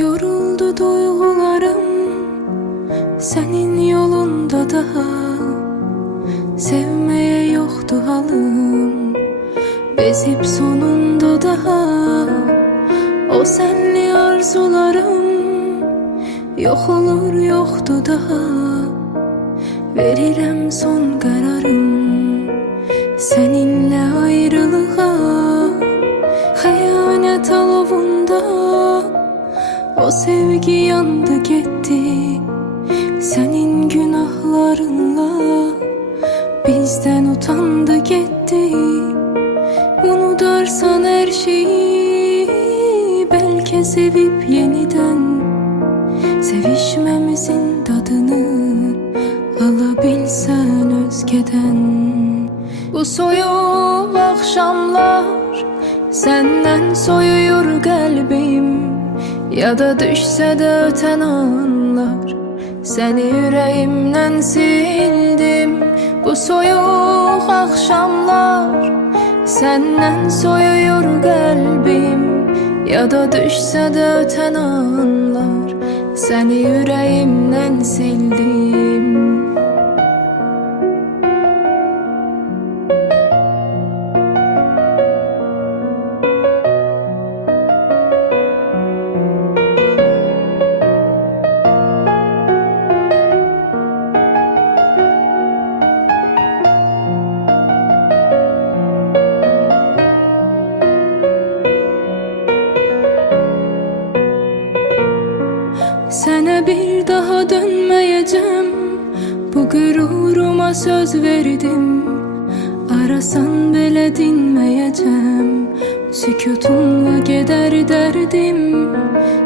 Yoruldu duygularım senin yolunda daha. Sevmeye yoktu halım, bezip sonunda daha. O senli arzularım yok olur yoktu daha. Verirem son kararım seninle ayrılığa. Hayanet alovunda o sevgi yandı gitti. Senin günahlarınla bizden utandı gitti. Unutarsan her şeyi, belki sevip yeniden sevişmemizin tadını alabilsen özgeden. Bu soyuq akşamlar senden soyuyor kalbim. Ya da düşse de öten anlar seni yüreğimden sildim. Bu soyuq akşamlar senden soyuyor kalbim. Ya da düşse de öten anlar seni yüreğimden sildim. Sene bir daha dönmeyeceğim, bu gururuma söz verdim. Arasan bile dinmeyeceğim, sükutunla gider derdim.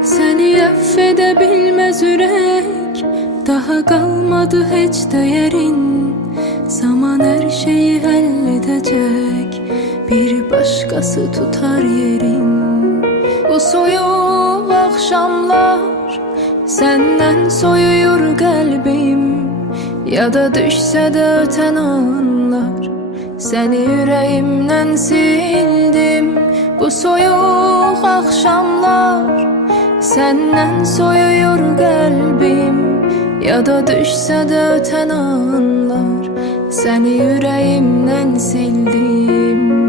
Seni affedebilmez yürek, daha kalmadı hiç değerin. Zaman her şeyi halledecek, bir başkası tutar yerin. Bu soyuq akşamlar senden soyuyor kalbim. Ya da düşse de öten anlar seni yüreğimden sildim. Bu soyuq akşamlar senden soyuyor kalbim. Ya da düşse de öten anlar seni yüreğimden sildim.